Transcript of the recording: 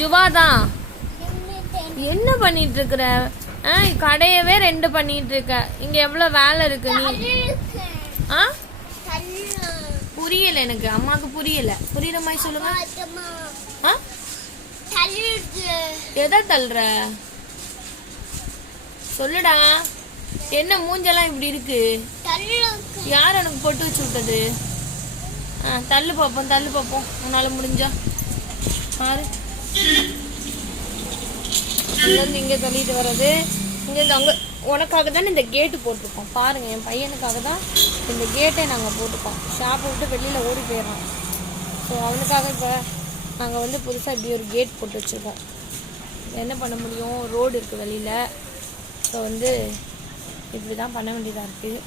ஜுவாதான் என்ன பண்ணிட்டு இருக்கிற? கடையவே 2 பண்ணிட்டு இருக்க. இங்க எவ்வளவு வேலை இருக்கு நீ? புரியல எனக்கு. அம்மாக்கு புரியல. புரியுற மாதிரி சொல்லுங்க. எதை தள்ளுற சொல்லுடா. என்ன மூஞ்செல்லாம் இப்படி இருக்கு? யார் எனக்கு போட்டு வச்சு விட்டது? தள்ளு பார்ப்போம், தள்ளு பார்ப்போம். உன்னால முடிஞ்சா பாரு. இங்கேருந்து இங்கே தள்ளிட்டு வர்றது, இங்கேருந்து அங்கே. உனக்காக தானே இந்த கேட்டு போட்டிருக்கோம் பாருங்க. என் பையனுக்காக தான் இந்த கேட்டை நாங்கள் போட்டிருக்கோம். ஷாப்பை விட்டு வெளியில் ஓடி போயிடறோம். ஸோ அவனுக்காக இப்போ நாங்கள் வந்து புதுசாக இப்படி ஒரு கேட் போட்டு வச்சுருக்கோம். என்ன பண்ண முடியும், ரோடு இருக்குது வெளியில். ஸோ வந்து இப்படி தான் பண்ண வேண்டியதாக இருக்குது.